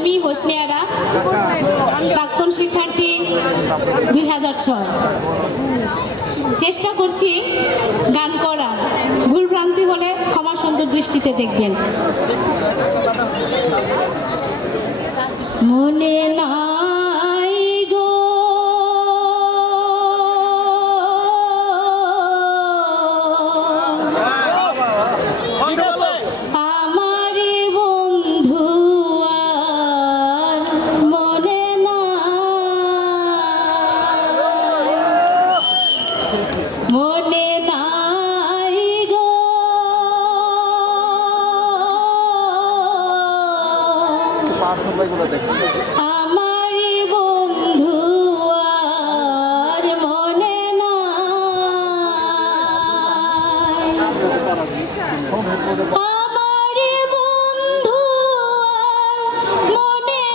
আমি হোসনে আরা প্রাক্তন শিক্ষার্থী দুই হাজার ছয়। চেষ্টা করছি গান করার। ভুলভ্রান্তি হলে ক্ষমা সুন্দর দৃষ্টিতে দেখবেন। মনে নাই আমারে বন্ধু আর মনে নাই। আমারে বন্ধু আর মনে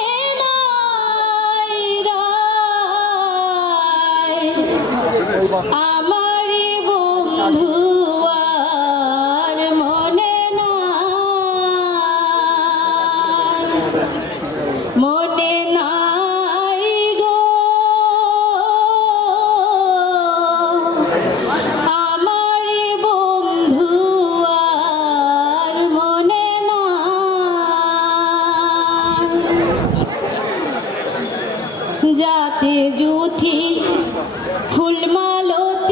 নাই রায়। আমারে বন্ধু যাতে জুথি ফুলমালতি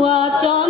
সুয়া চন্দন